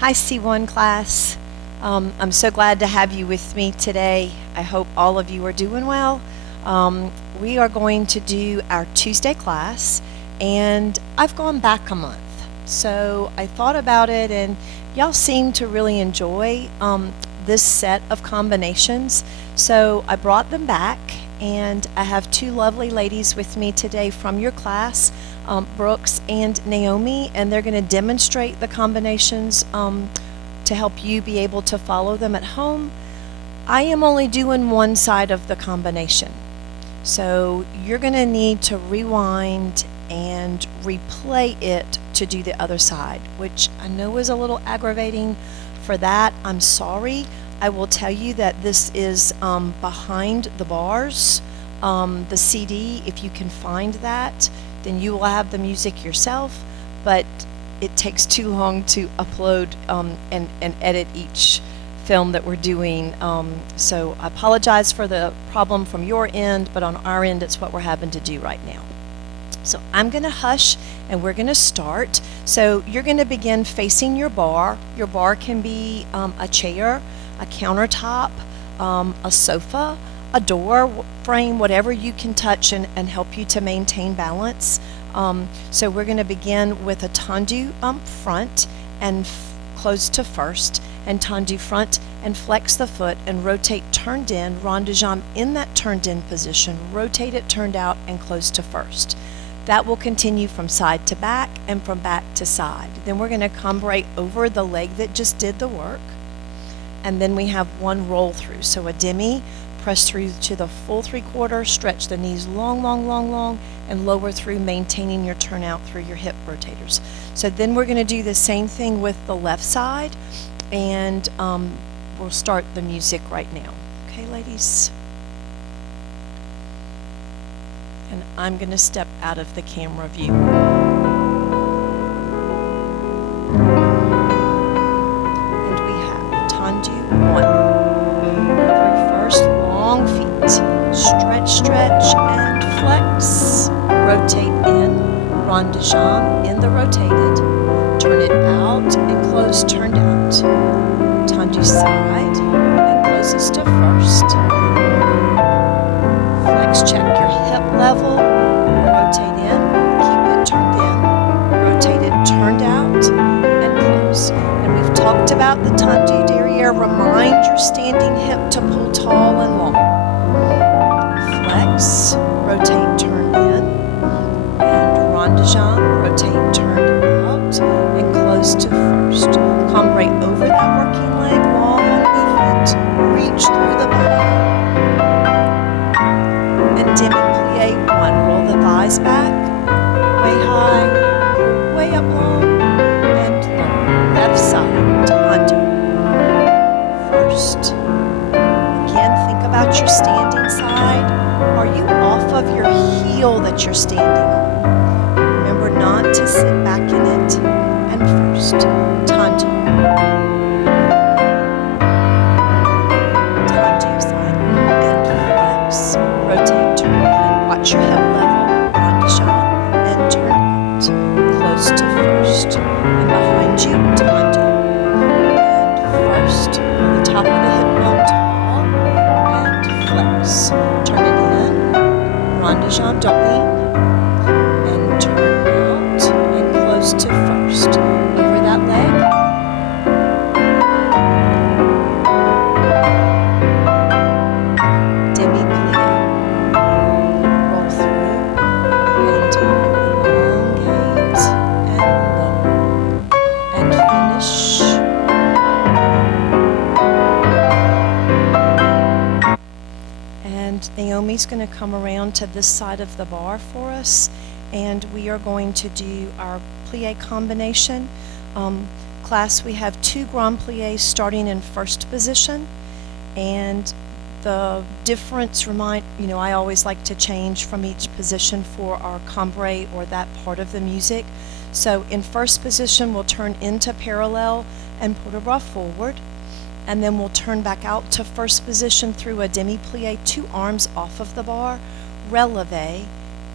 Hi, C1 class. I'm so glad to have you with me today. I hope all of you are doing well. We are going to do our Tuesday class, and I've gone back a month. So I thought about it, and y'all seem to really enjoy this set of combinations. So I brought them back, and I have two lovely ladies with me today from your class, Brooks and Naomi, and they're going to demonstrate the combinations to help you be able to follow them at home. I am only doing one side of the combination, so you're going to need to rewind and replay it to do the other side, which I know is a little aggravating. For that, I'm sorry. I will tell you that this is behind the bars, the CD. If you can find that, then you will have the music yourself, but it takes too long to upload and edit each film that we're doing. So I apologize for the problem from your end, but on our end, it's what we're having to do right now. So I'm going to hush and we're going to start. So you're going to begin facing your bar. Your bar can be a chair, a countertop, a sofa, a door frame, whatever you can touch and help you to maintain balance. So we're going to begin with a tendu front and close to first, and tendu front and flex the foot and rotate turned in, rond de jambe in that turned in position, rotate it turned out and close to first. That will continue from side to back and from back to side. Then we're going to come right over the leg that just did the work. And then we have one roll through. So a demi, press through to the full 3/4, stretch the knees long, long, long, long, and lower through, maintaining your turnout through your hip rotators. So then we're going to do the same thing with the left side, and we'll start the music right now. Okay, ladies? And I'm going to step out of the camera view. And we have tendu 1. Through first, long feet. Stretch, stretch, and flex. Rotate in, rond de jambe in the rotated. Turn it out and close, turned out. Tendu side and closes to first. Flex, check your hip level, rotate in, keep it turned in, rotate it turned out, and close. And we've talked about the tendu derriere. Remind your standing hip to pull tall and long. Flex, rotate, turn in, and rond de jambe, rotate, turn out, and close to first. Come right over that working leg, long movement, reach through the body. And demi-plie 1, roll the thighs back, way high, way up long, and low. Left side, tendu. First. Again, think about your standing side. Are you off of your heel that you're standing on? Remember not to sit back in it. And first, tendu. Tendu side, and flex. Rotate, turn in, watch your hip level, rond de jambe, and turn out. Close to first. And behind you, tendu. And first, on the top of the hip bone, tall, and flex. Turn it in, rond de jambe, don't lean, and turn out, and close to first. Over that leg. Naomi's going to come around to this side of the bar for us, and we are going to do our plie combination. Class, we have 2 grand plies starting in first position, and the difference I always like to change from each position for our cambray or that part of the music. So in first position, we'll turn into parallel and put a bras forward. And then we'll turn back out to first position through a demi-plie, 2 arms off of the bar, releve,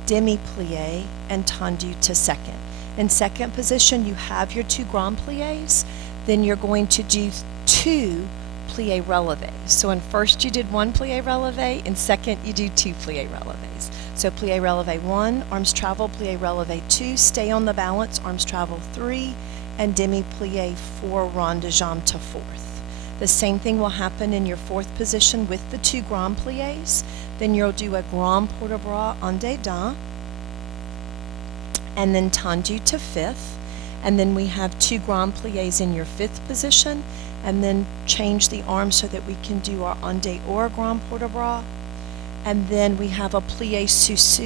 demi-plie, and tendu to second. In second position, you have your 2 grand plies. then you're going to do 2 plie relevés. So in first you did 1 plie relevé, in second you do 2 plie relevés. So plie relevé 1, arms travel, plie relevé 2, stay on the balance, arms travel 3, and demi plie 4, rond de jambe to 4th. The same thing will happen in your 4th position with the 2 grand pliés. Then you'll do a grand port de bras en dedans, and then tendu to 5th. And then we have 2 grand pliés in your 5th position, and then change the arm so that we can do our en deux or grand port de bras. And then we have a plié sous,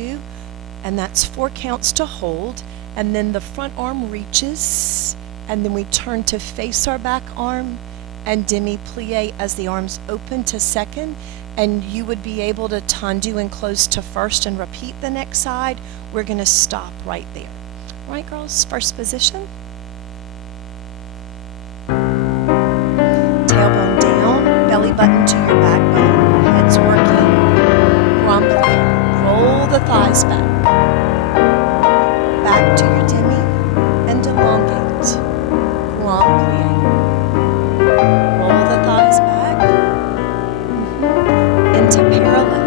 and that's 4 counts to hold. And then the front arm reaches, and then we turn to face our back arm and demi plie as the arms open to second. And you would be able to tendu and close to first and repeat the next side. We're going to stop right there. All right, girls, first position. Tailbone down, belly button to your backbone, head's working. Grand plie. Roll the thighs back. Back to your demi and elongate. Grand plie. Roll the thighs back. Into parallel.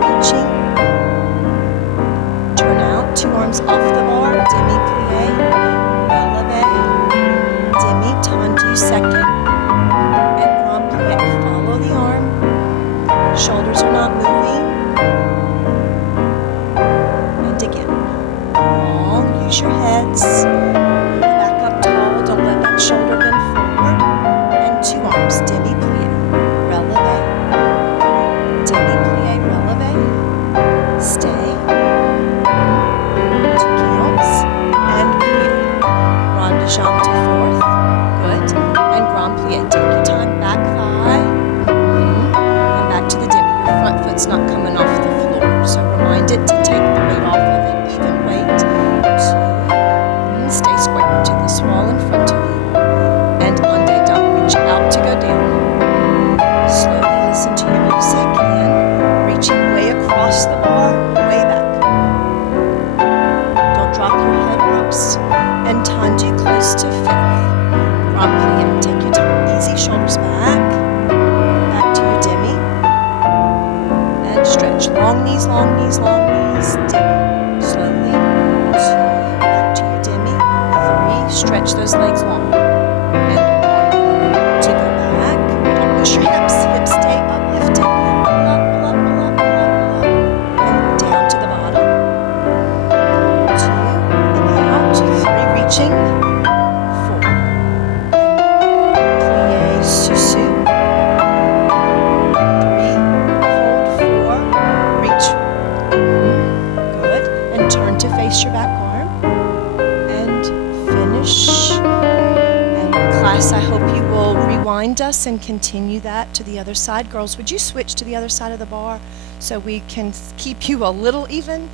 Reaching. Turn out, 2 arms off the bar, demi plie, relevé, demi tendu second, and grand plie. Follow the arm. Shoulders are not moving. And again, long, use your heads. Back up tall, don't let that shoulder bend forward. And 2 arms, demi plie, relevé, demi plie, relevé, stay. 2 counts, and plie. Rond de jambe to 4th, good. And grand plie, take your time, back thigh, and back to the demi. Your front foot's not coming off the floor, so remind it to take the weight off of it, even weight. 2, stay square to this wall in front of you. And en dedans, reach out to go down. Slowly listen to your music and reaching way across the bar, way back. Don't drop your head ropes. And tendu close to 5th. Grand plie, take your time, easy, shoulders back. Back to your demi. And stretch, long knees, long knees, long knees, demi. Slowly, 2, back to your demi, 3, stretch those legs long. And 1, to go back, don't push your hips, hips stay uplifted. Pull up, pull up, pull up, pull up, pull up. And down to the bottom. 2, and out, 3, reaching. 4, and plie sous. 3, hold 4, reach. Good, and turn to face your back arm. And finish. And class, I hope you will rewind us and continue that to the other side. Girls, would you switch to the other side of the bar so we can keep you a little even?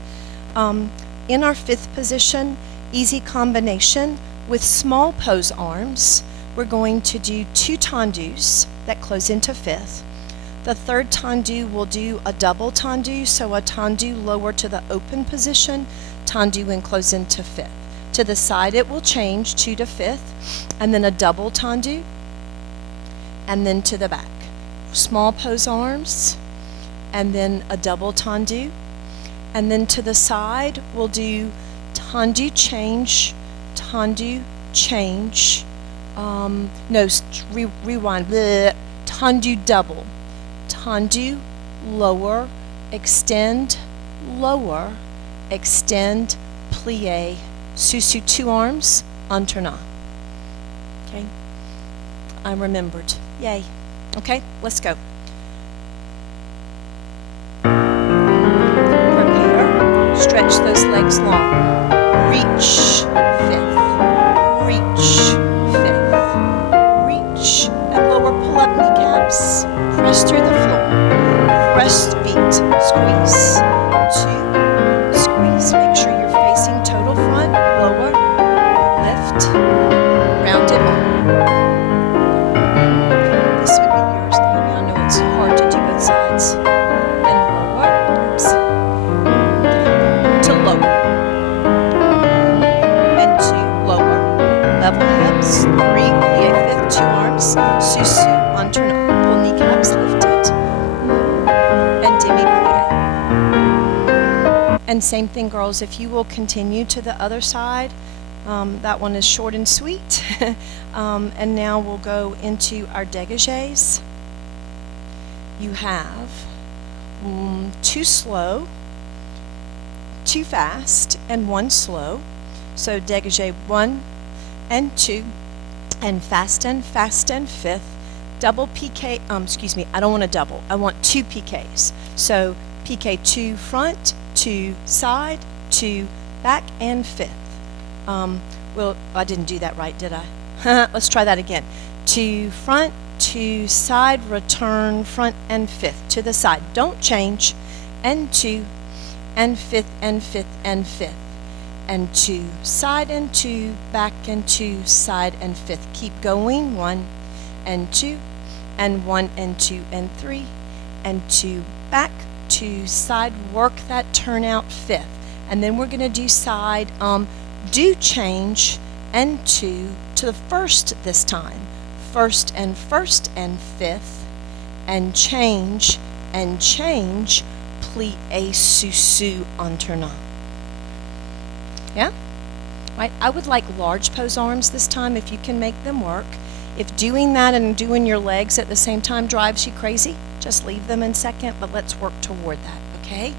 In our 5th position, easy combination with small pose arms, we're going to do 2 tendus that close into 5th. The 3rd tendu will do a double tendu, so a tendu lower to the open position, tendu and close into 5th. To the side it will change 2 to 5th, and then a double tendu, and then to the back. Small pose arms, and then a double tendu, and then to the side we'll do tendu change, tendu change, rewind, bleh, tendu double, tendu lower, extend, lower, extend, plie, sous 2 arms, alternat. Okay, I remembered. Yay. Okay, let's go. Prepare. Stretch those legs long. Reach 5th. Reach 5th. Reach and lower. Pull up kneecaps. Press through the floor. Press feet. Squeeze. 2. Squeeze. Make sure you're facing total front. Lower. Lift. Rounded arm. This would be yours, Naomi. I know knees, 3, plie fifth, 2 arms, sous-sus, alternant, pull kneecaps lifted, and demi-plie. And same thing, girls, if you will continue to the other side, that one is short and sweet. And now we'll go into our dégagés. You have 2 slow, 2 fast, and 1 slow. So dégagé 1 and 2, and fast and fifth. Double PK, I don't want a double. I want 2 PKs. So PK 2 front, 2 side, 2 back, and fifth. Well, I didn't do that right, did I? Let's try that again. 2 front, 2 side, return, front, and fifth. To the side. Don't change. And 2, and fifth, and fifth, and fifth. And 2, side, and 2, back, and 2, side, and fifth. Keep going. 1 and 2, and 1 and 2 and 3, and 2 back, 2 side. Work that turnout fifth. And then we're going to do side. Do change and 2 to the first this time. First and fifth, and change, plie sous-sus alternant. Yeah? Right? I would like large pose arms this time if you can make them work. If doing that and doing your legs at the same time drives you crazy, just leave them in second, but let's work toward that, okay?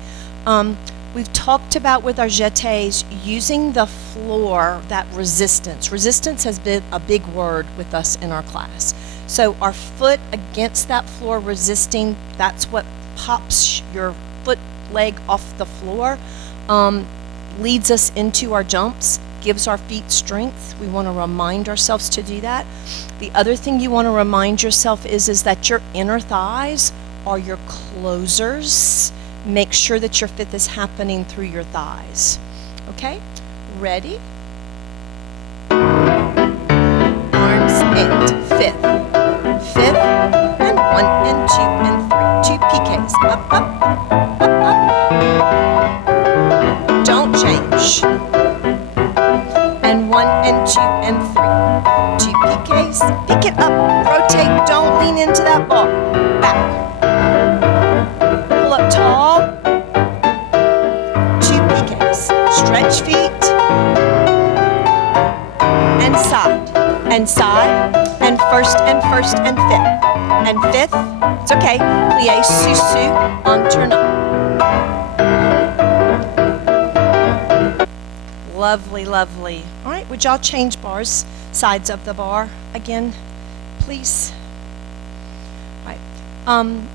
We've talked about with our jetés using the floor, that resistance. Resistance has been a big word with us in our class. So our foot against that floor resisting, that's what pops your foot leg off the floor, leads us into our jumps, gives our feet strength. We want to remind ourselves to do that. The other thing you want to remind yourself is that your inner thighs are your closers. Make sure that your fifth is happening through your thighs. Okay? Ready? Arms and fifth. Fifth, and 1 and 2 and 3. 2 PKs. Up, up, up, up. Don't change. And 1 and 2 and 3. 2 PKs. Pick it up. Rotate. Don't lean into that ball. Back. Pull up tall. 2 PKs. Stretch feet. And side. And side. And first and fifth. And fifth. It's okay. Plie sous-sus alternant. Lovely, lovely. All right, would y'all change bars, sides of the bar again, please? All right.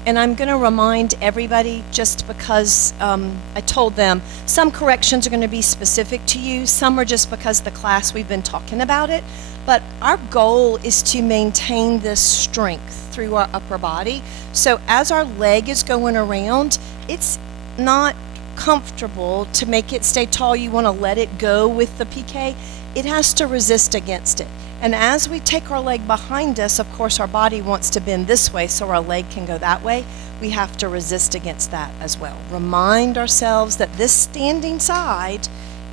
And I'm going to remind everybody, just because I told them, some corrections are going to be specific to you. Some are just because the class we've been talking about it. But our goal is to maintain this strength through our upper body. So as our leg is going around, it's not comfortable to make it stay tall. You want to let it go with the PK. It has to resist against it. And as we take our leg behind us, of course our body wants to bend this way so our leg can go that way. We have to resist against that as well. Remind ourselves that this standing side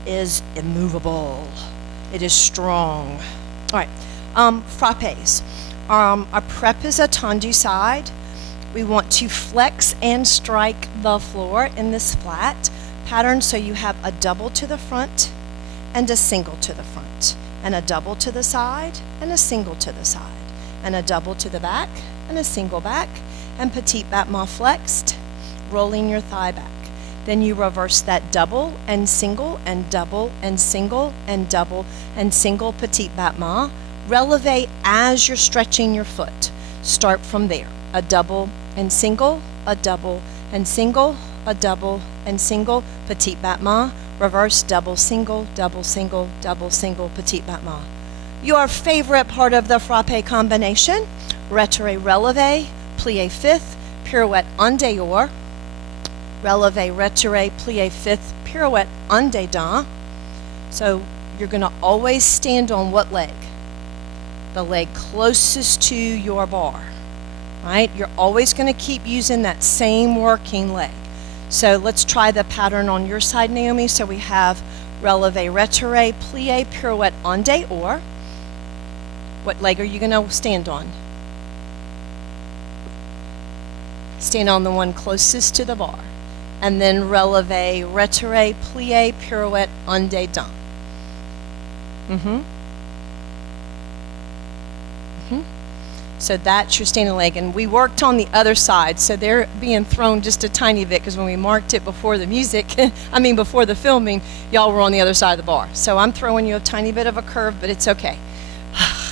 is immovable. It is strong. All right, frappes. Our prep is a tendu side. We want to flex and strike the floor in this flat pattern, so you have a double to the front and a single to the front, and a double to the side and a single to the side, and a double to the back and a single back, and petit battement flexed, rolling your thigh back. Then you reverse that double and single and double and single and double and single petit battement. Releve as you're stretching your foot. Start from there. A double and single, a double and single, a double and single, petit battement, reverse double single, double single, double single, petit battement. Your favorite part of the frappe combination, retire releve, plie fifth, pirouette en dehors, releve, retire, plie fifth, pirouette en dedans. So you're going to always stand on what leg? The leg closest to your bar. Right? You're always going to keep using that same working leg. So let's try the pattern on your side, Naomi. So we have releve, retire, plie, pirouette en dehors, What leg are you going to stand on? Stand on the one closest to the bar. And then releve, retire, plie, pirouette, un deux, d'un. So that's your standing leg. And we worked on the other side, so they're being thrown just a tiny bit because when we marked it before the music, before the filming, y'all were on the other side of the bar. So I'm throwing you a tiny bit of a curve, but it's okay.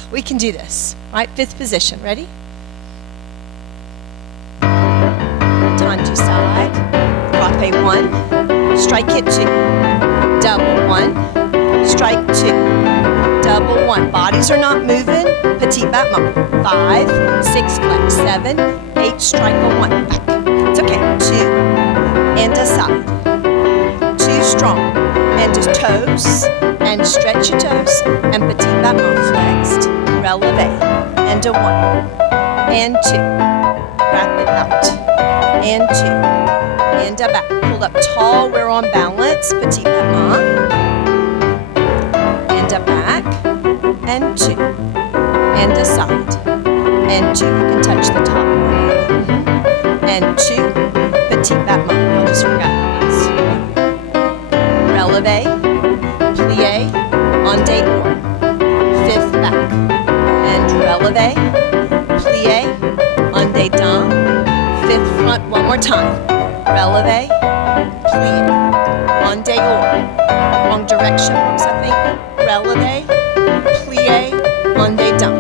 We can do this. All right, fifth position. Ready? Tendu side. Frappe 1. Strike it 2. Double 1. Strike 2. Double 1. Bodies are not moving. Petit battement. 5, 6, flex. 7, 8, strike a 1. Back. It's okay. 2 and a side. 2 strong. And a toes. And stretch your toes. And petit battement flexed. Releve. And a 1. And 2. Wrap it out. And 2. And a back. Pull up tall. We're on balance. Petit battement. And a back. And 2. And a side. And 2. You can touch the top one. And 2. Petit battement. I just forgot the last. Releve. Plie. Un deux, or. Fifth back. And releve. Plie. Un deux, d'un. Fifth front. One more time. Releve. Plie. Un deux, or. Wrong direction, folks, I think. Releve. Plie. Un deux, d'un.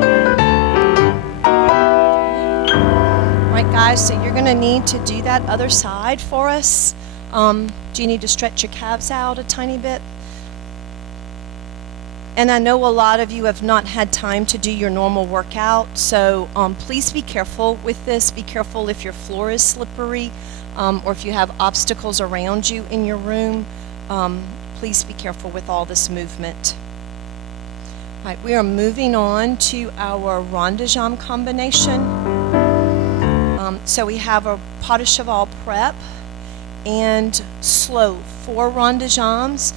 Alright guys, so you're going to need to do that other side for us. Do you need to stretch your calves out a tiny bit? And I know a lot of you have not had time to do your normal workout, so please be careful with this. Be careful if your floor is slippery or if you have obstacles around you in your room. Please be careful with all this movement. All right, we are moving on to our rond de jambe combination. So we have a pas de cheval prep and slow 4 rond de jambes.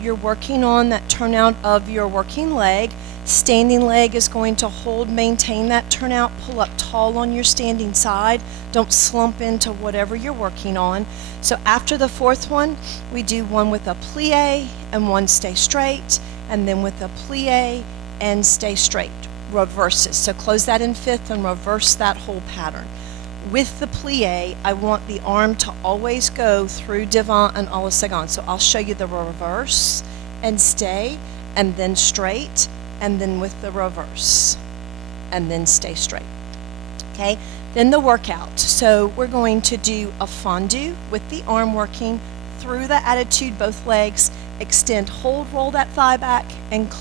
You're working on that turnout of your working leg. Standing leg is going to hold, maintain that turnout, pull up tall on your standing side. Don't slump into whatever you're working on. So after the fourth one, we do one with a plie and one stay straight, and then with a plie and stay straight. Reverses. So close that in fifth and reverse that whole pattern. With the plie, I want the arm to always go through devant and à la seconde. So I'll show you the reverse and stay, and then straight, and then with the reverse, and then stay straight. Okay, then the workout. So we're going to do a fondue with the arm working through the attitude, both legs, extend, hold, roll that thigh back, and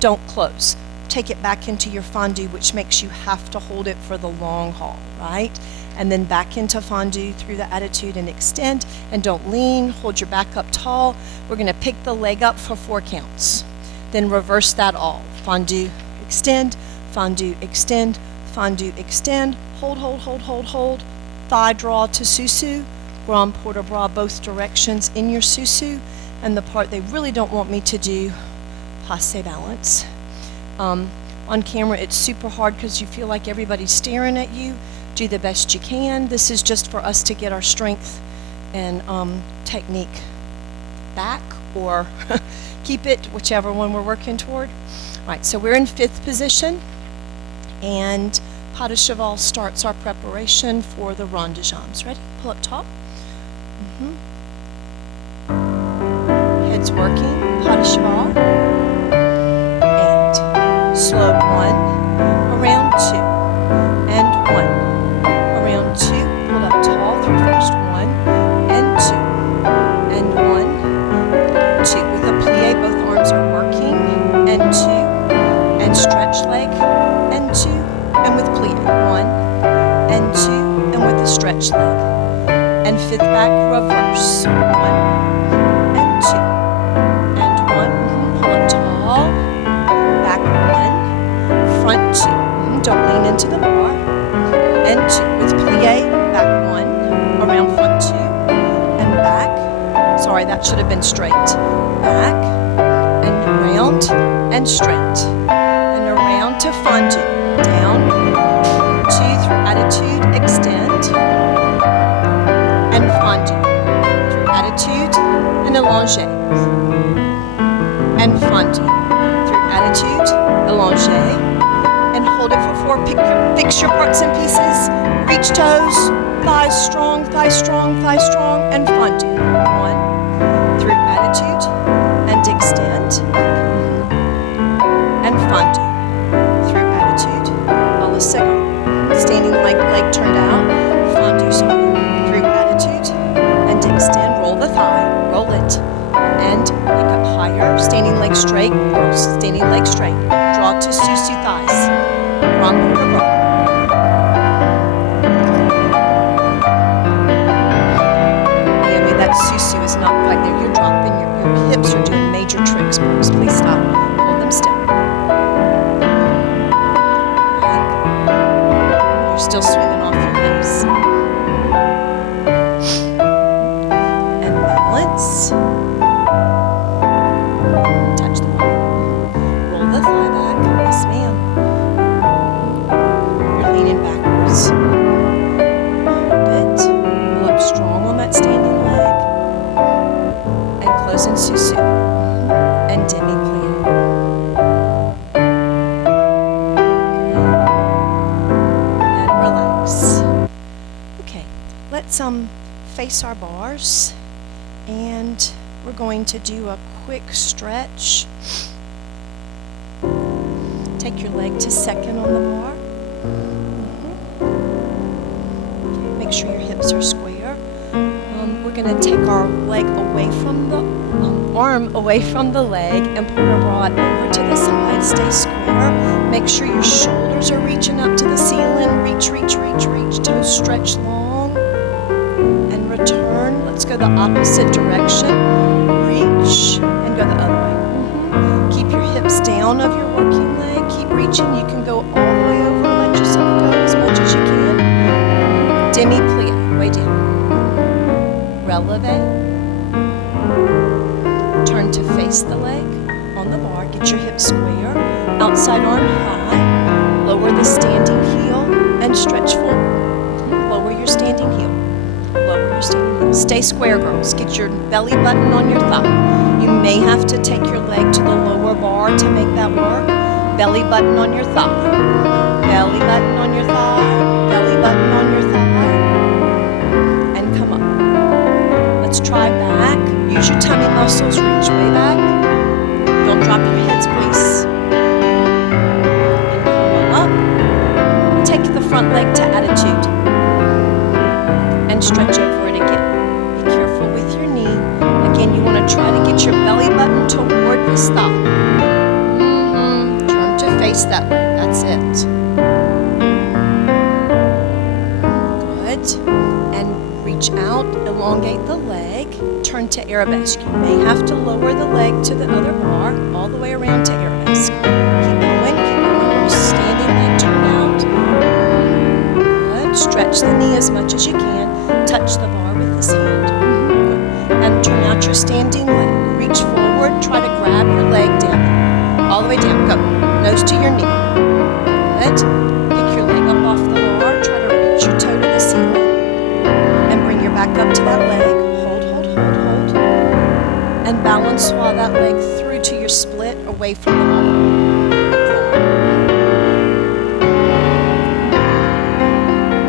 don't close. Take it back into your fondue, which makes you have to hold it for the long haul, right? And then back into fondue through the attitude and extend, and don't lean, hold your back up tall. We're gonna pick the leg up for 4 counts. Then reverse that all. Fondue, extend, fondue, extend, fondue, extend, hold, hold, hold, hold, hold. Thigh draw to susu, grand port de bras both directions in your susu, and the part they really don't want me to do, passe balance. On camera it's super hard because you feel like everybody's staring at you. Do the best you can. This is just for us to get our strength and technique back, or keep it, whichever one we're working toward. All right, so we're in fifth position, and pas de cheval starts our preparation for the rond de jambes. Ready? Pull up top. Head's working. Pas de cheval. Slow 1, around 2, and 1, around 2, pull up tall through first 1, and 2, and 1, 2. With a plie, both arms are working, and 2, and stretch leg, and 2, and with plie, 1, and 2, and with a stretch leg, and fifth back, reverse, 1, and 2, and 1, pull up tall, back 1, front 2, don't lean into the bar, and 2, with plie, back 1, around front 2, and back, sorry that should have been straight, back, and around, and straight, and around to to fondue. Down, 2 through attitude, extend, and fondue. Through attitude, and allonge. And fondue. Through attitude, allonge, and hold it for 4. Fix your parts and pieces. Reach toes, thighs strong, and fondue. 1, through attitude, and extend, and fondue. Through attitude, a la cigar. Standing leg turned out, fondue solo. Through attitude, and extend, roll the thigh, roll it, and pick up higher, standing leg straight, standing leg straight. Draw to susu thighs. Run, roll. That susu is not quite there. You're dropping, your hips are doing major tricks, Bruce. Please stop. Hold them still. Back. You're still swinging off your hips. And balance. Touch the ball. Roll the thigh back. Yes, ma'am. You're leaning backwards. Hold it. Pull up strong on that standing leg. And susu and demi-plie. And relax. Okay, let's face our bars, and we're going to do a quick stretch. Take your leg to second on the bar. Okay, make sure your hips are square. We're going to take our leg away from the arm away from the leg and pull our rod over to the side. Stay square. Make sure your shoulders are reaching up to the ceiling. Reach, reach, reach, reach. Toes stretch long. And return. Let's go the opposite direction. Reach and go the other way. Keep your hips down of your working leg. Keep reaching. You can go all the way over and let yourself go as much as you can. Demi-plie. Way down. Releve. Turn to face the leg on the bar. Get your hips square. Outside arm high. Lower the standing heel and stretch forward. Lower your standing heel. Lower your standing heel. Stay square, girls. Get your belly button on your thigh. You may have to take your leg to the lower bar to make that work. Belly button on your thigh. Belly button on your thigh. Belly button on your thigh. Let's try back. Use your tummy muscles. Reach way back. Don't drop your heads, please. And come up. Take the front leg to attitude. And stretch over it again. Be careful with your knee. Again, you want to try to get your belly button toward this thigh. Turn to face that way. That's it. Good. And reach out. Elongate the leg, turn to arabesque. You may have to lower the leg to the other bar, all the way around to arabesque. Keep going, your standing leg turned out. Good, stretch the knee as much as you can. Touch the bar with this hand. Good. And turn out your standing leg. Reach forward, try to grab your leg down. All the way down, go. Nose to your knee. Good. Pick your leg up off the bar, try to reach your toe to the ceiling. Back up to that leg. Hold, hold, hold, hold. And balance while that leg through to your split away from the ball.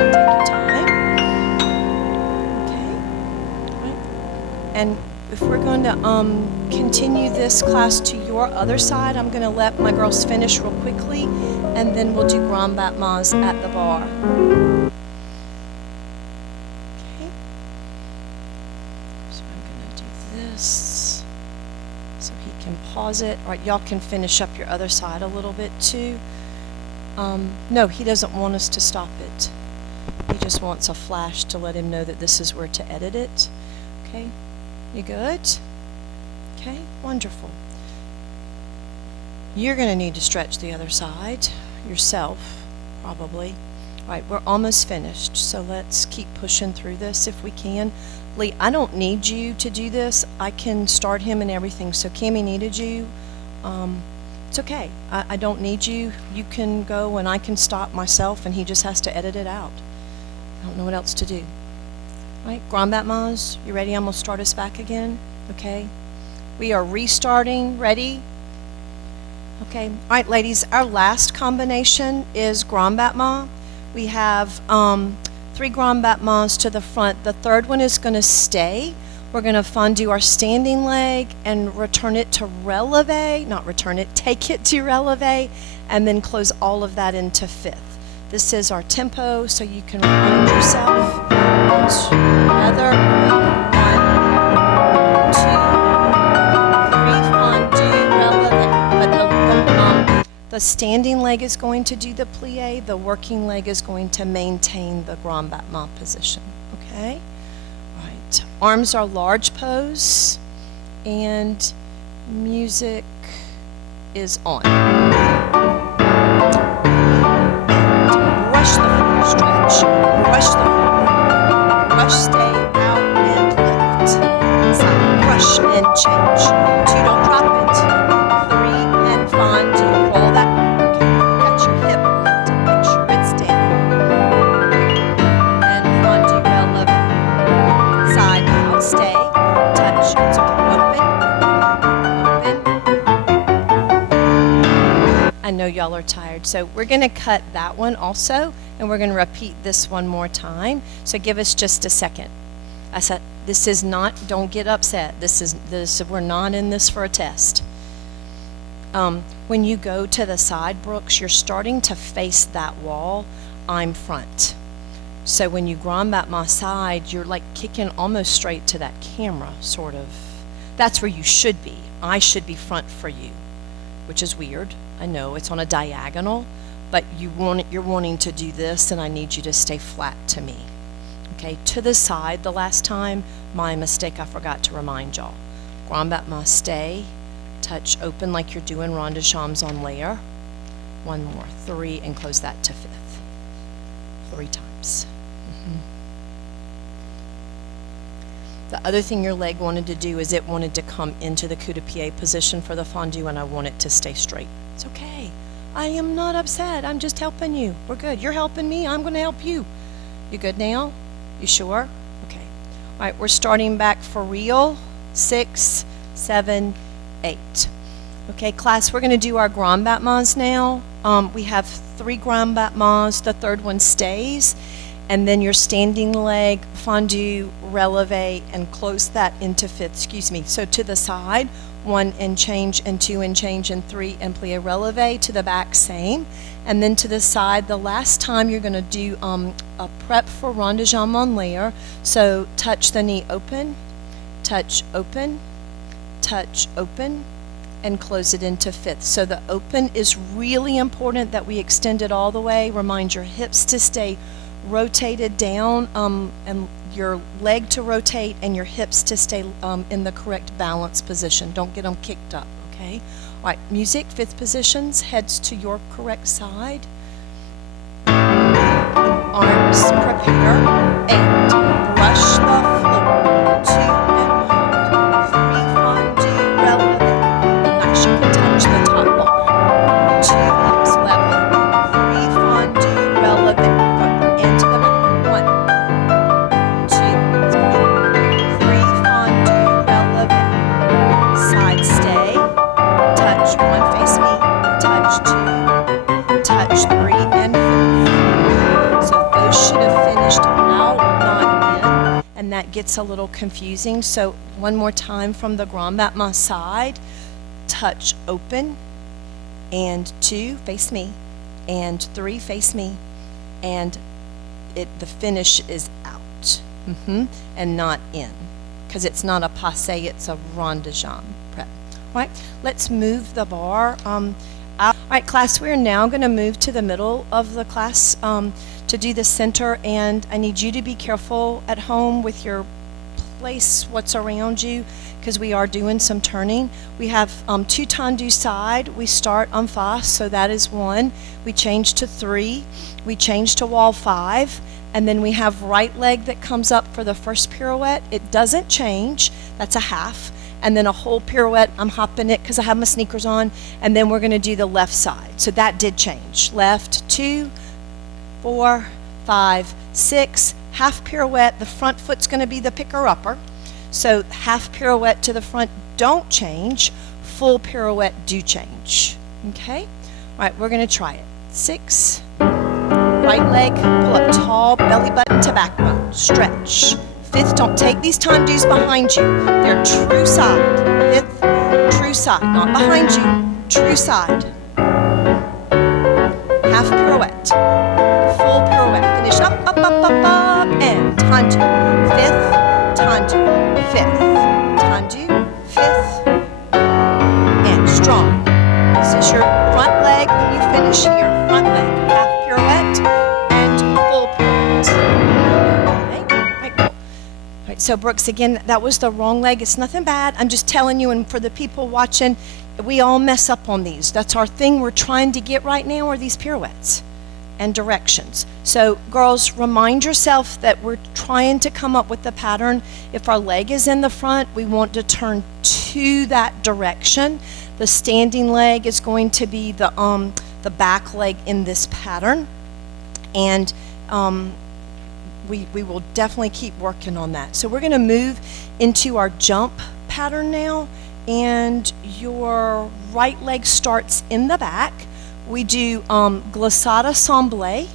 Take your time. Okay. And if we're going to continue this class to your other side, I'm going to let my girls finish real quickly, and then we'll do grand battements at the bar. So he can pause it. All right, y'all can finish up your other side a little bit too. No, he doesn't want us to stop it. He just wants a flash to let him know that this is where to edit it. Okay, you good? Okay, wonderful. You're going to need to stretch the other side yourself, probably. All right, we're almost finished, so let's keep pushing through this if we can. Lee, I don't need you to do this. I can start him and everything. So Cammie needed you. It's okay. I don't need you. You can go and I can stop myself and he just has to edit it out. I don't know what else to do. All right, grand battements, you ready? I'm going to start us back again. Okay. We are restarting. Ready? Okay. All right, ladies, our last combination is grand battement. We have 3 grand battements to the front. The third one is going to stay. We're going to fondue our standing leg and return it to releve, not return it, take it to releve, and then close all of that into fifth. This is our tempo, so you can remind yourself. Together, 1, 2, 3, fondue, releve. But the standing leg is going to do the plie. The working leg is going to maintain the grand battement position. Okay? Right. Arms are large pose, and music is on. Brush the floor, stretch. Brush the floor. Brush, stay out and lift. Side, brush and change. 2, don't drop it. 3, and fondue. Roll that. Okay. Got your hip lifted. Make sure it's down. And fondue, releve. Side, out, stay. Touch. It's okay. Open. I know y'all are tired, so we're going to cut that one also, and we're going to repeat this one more time. So give us just a second. I said, this is not, don't get upset. We're not in this for a test. When you go to the side, Brooks, you're starting to face that wall. I'm front. So when you grand bat my side, you're like kicking almost straight to that camera, sort of. That's where you should be. I should be front for you, which is weird. I know it's on a diagonal, but you're wanting to do this, and I need you to stay flat to me. Okay, to the side the last time, my mistake, I forgot to remind y'all. Grand battement, stay, touch, open like you're doing rond de jambes on layer. One more, 3, and close that to fifth. 3 times. The other thing your leg wanted to do is it wanted to come into the coup de pied position for the fondue, and I want it to stay straight. It's okay. I am not upset. I'm just helping you. We're good. You're helping me. I'm going to help you. You good now? You sure? Okay. All right, we're starting back for real. 6, 7, 8. Okay, class, we're going to do our grand battements now. We have 3 grand battements. The third one stays. And then your standing leg, fondue, releve, and close that into fifth. Excuse me. So to the side, 1 and change, and 2 and change, and 3 and plie releve. To the back, same. And then to the side, the last time you're going to do a prep for rond de jambe on layer. So touch the knee open, touch open, touch open, and close it into fifth. So the open is really important that we extend it all the way. Remind your hips to stay rotated down, and your leg to rotate, and your hips to stay in the correct balance position. Don't get them kicked up, okay? All right, music, fifth positions, heads to your correct side. Arms, prepare, and brush the floor. 2 and hold. 3, fondue, releve. Nice, you can touch the top bar. 2, hips level. 3, fondue, releve. Into the back. 1, 2, 3, fondue, releve. Side stay. Touch 1, face me. Touch 2. Touch 3 and 4. So those should have finished out, not in. And that gets a little confusing. So one more time from the grand battement side. Touch open. And 2, face me. And 3, face me. And the finish is out, and not in, because it's not a passe, it's a rond de jambe prep. All right, let's move the bar out. All right, class, we're now going to move to the middle of the class to do the center, and I need you to be careful at home with your place, what's around you, because we are doing some turning. We have 2 tendu side. We start en face, so that is 1. We change to 3. We change to wall 5. And then we have right leg that comes up for the first pirouette. It doesn't change. That's a half. and then a whole pirouette. I'm hopping it because I have my sneakers on, and then we're going to do the left side. So that did change. Left, 2, 4, 5, 6, half pirouette. The front foot's going to be the picker-upper. So half pirouette to the front, don't change. Full pirouette, do change. Okay? All right, we're going to try it. 6, right leg, pull up tall, belly button to backbone, stretch. 5th, don't take these tendues behind you. They're true side. 5th, true side, not behind you, true side. Half pirouette, full pirouette. Finish up, up, up, up, up, and tendu. 5th, tendu, 5th, tendu, 5th, and strong. This is your front leg when you finish here. Front leg, half pirouette, and full pirouette. So Brooks, again, that was the wrong leg. It's nothing bad. I'm just telling you, and for the people watching, we all mess up on these. That's our thing we're trying to get right now, are these pirouettes and directions. So girls, remind yourself that we're trying to come up with the pattern. If our leg is in the front, we want to turn to that direction. The standing leg is going to be the back leg in this pattern. And we will definitely keep working on that. So we're going to move into our jump pattern now, and your right leg starts in the back. We do glissade assemblée,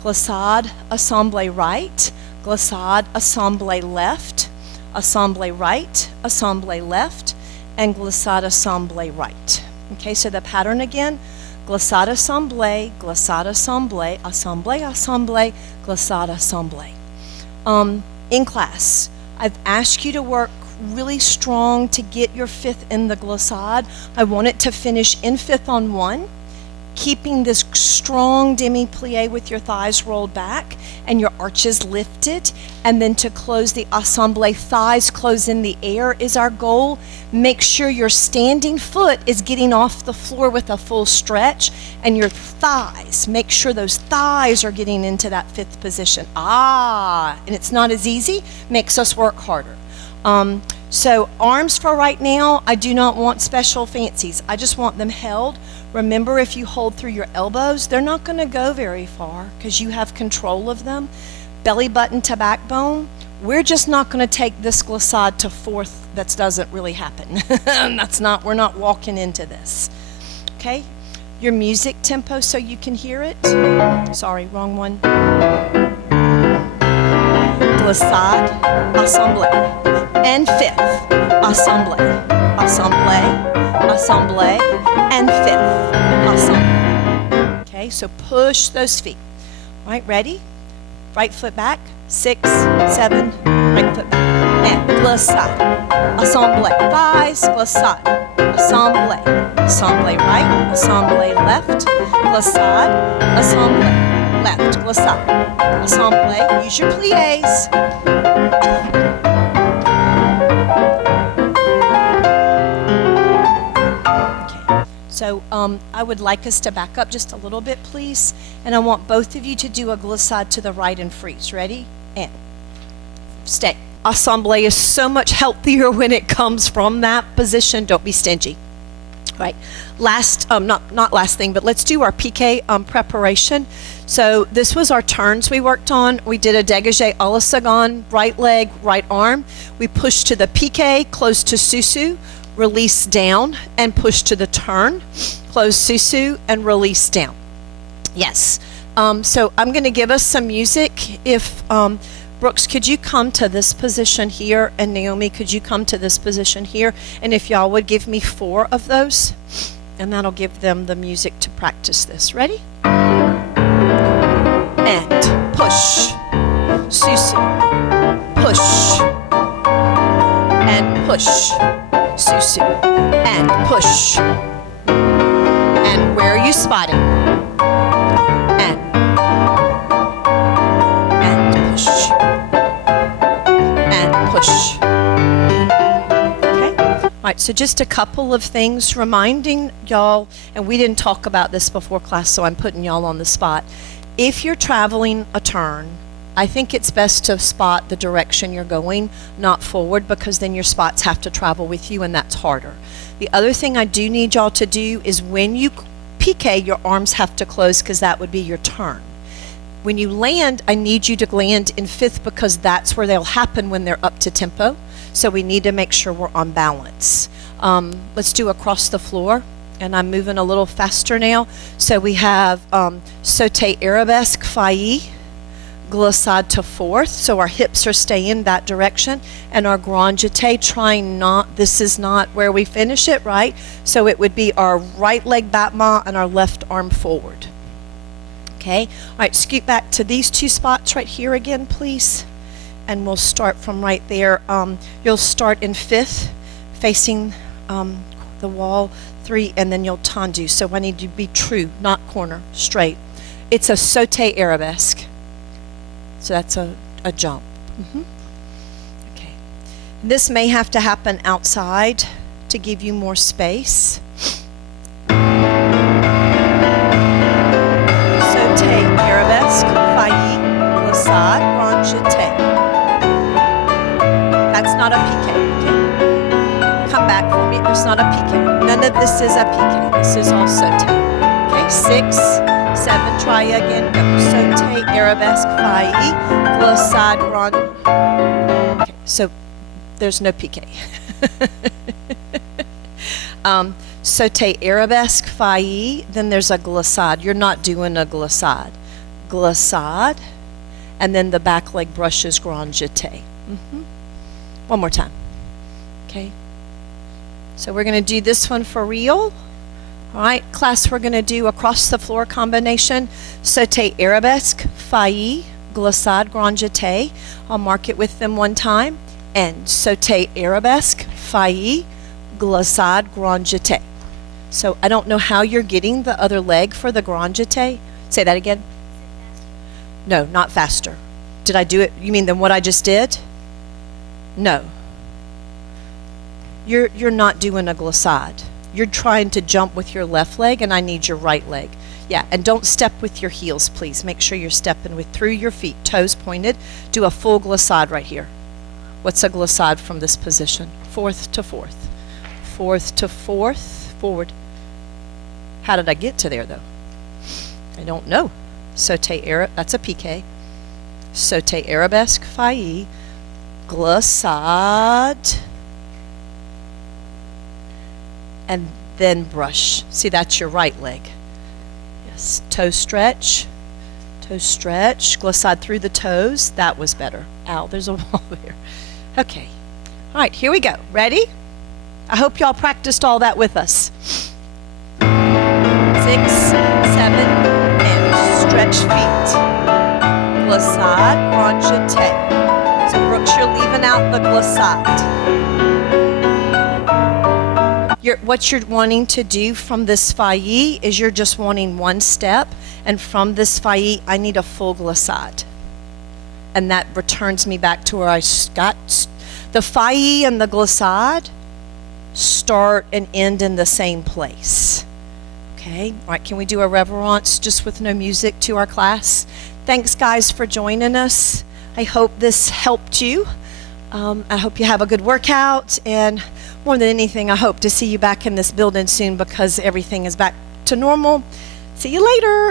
glissade assemblée right, glissade assemblée left, assemblée right, assemblée left, and glissade assemblée right. Okay, so the pattern again: glissade assemblée, glissade assemblée, assemblée, assemblée, glissade assemblée. In class, I've asked you to work really strong to get your 5th in the glissade. I want it to finish in 5th on 1, keeping this strong demi-plie with your thighs rolled back and your arches lifted, and then to close the assemblée, thighs close in the air is our goal. Make sure your standing foot is getting off the floor with a full stretch, and your thighs, make sure those thighs are getting into that 5th position. And it's not as easy, makes us work harder. So arms for right now, I do not want special fancies. I just want them held. Remember, if you hold through your elbows, they're not going to go very far because you have control of them. Belly button to backbone. We're just not going to take this glissade to 4th. That doesn't really happen. We're not walking into this. Okay? Your music tempo so you can hear it. Sorry, wrong one. Glissade, assemblée, and 5th, assemblée, assemblée, assemblée, and 5th, assemblée. Okay, so push those feet. All right, ready? Right foot back, 6, 7, right foot back, and glissade, assemblée, thighs, glissade, assemblée, assemblée right, assemblée left, glissade, assemblée, left, glissade, assemblée, use your pliés. So I would like us to back up just a little bit, please. And I want both of you to do a glissade to the right and freeze. Ready? And stay. Assemblée is so much healthier when it comes from that position. Don't be stingy. Right. Last, not last thing, but let's do our piqué preparation. So this was our turns we worked on. We did a dégagé à la seconde, right leg, right arm. We pushed to the piqué, close to susu, release down, and push to the turn, close susu, and release down. Yes. So I'm going to give us some music. If Brooks, could you come to this position here? And Naomi, could you come to this position here? And if y'all would give me 4 of those, and that'll give them the music to practice this. Ready? And push, susu, push, and push, susu, and push. And where are you spotting? And push. And push. Okay? All right, so just a couple of things reminding y'all, and we didn't talk about this before class, so I'm putting y'all on the spot. If you're traveling a turn, I think it's best to spot the direction you're going, not forward, because then your spots have to travel with you and that's harder. The other thing I do need y'all to do is when you piqué, your arms have to close because that would be your turn. When you land, I need you to land in fifth because that's where they'll happen when they're up to tempo. So we need to make sure we're on balance. Let's do across the floor. And I'm moving a little faster now. So we have sauté arabesque failli, glissade to fourth. So our hips are staying that direction. And our grand jeté, trying not, this is not where we finish it, right? So it would be our right leg battement and our left arm forward. Okay, all right, scoot back to these two spots right here again, please. And we'll start from right there. You'll start in fifth, facing the wall, 3, and then you'll tendu. So I need you to be true, not corner, straight. It's a sauté arabesque. So that's a jump. Okay. This may have to happen outside to give you more space. Sauté arabesque, failli, glissade, grand jeté. That's not a piqué, okay? Come back for me. There's not a piqué. None of this is a piqué. This is all sauté. Okay, 6, 7, try again. Go. Sauté, arabesque, failli, glissade, grand. Okay, so there's no piqué. Sauté, arabesque, failli, then there's a glissade. You're not doing a glissade. Glissade, and then the back leg brushes grand jeté. One more time. Okay. So we're going to do this one for real. All right, class, we're going to do across the floor combination. Sauté arabesque, failli, glissade, grand jeté. I'll mark it with them one time. And sauté arabesque, failli, glissade, grand jeté. So I don't know how you're getting the other leg for the grand jeté. Say that again. No, not faster. Did I do it? You mean than what I just did? No. You're not doing a glissade. You're trying to jump with your left leg, and I need your right leg. Yeah, and don't step with your heels, please. Make sure you're stepping with through your feet, toes pointed. Do a full glissade right here. What's a glissade from this position? Fourth to fourth. Fourth to fourth, forward. How did I get to there, though? I don't know. Sauté arabesque, that's a piqué. Sauté arabesque, failli, glissade, and then brush. See, that's your right leg. Yes, toe stretch, glissade through the toes. That was better. Ow, there's a wall there. Okay, all right, here we go. Ready? I hope y'all practiced all that with us. 6, 7, and stretch feet. Glissade, grand jeté. So Brooks, you're leaving out the glissade. What you're wanting to do from this failli is you're just wanting one step, and from this failli, I need a full glissade. And that returns me back to where I got. The failli and the glissade start and end in the same place. Okay, all right, can we do a reverence just with no music to our class? Thanks, guys, for joining us. I hope this helped you. I hope you have a good workout, and more than anything, I hope to see you back in this building soon because everything is back to normal. See you later.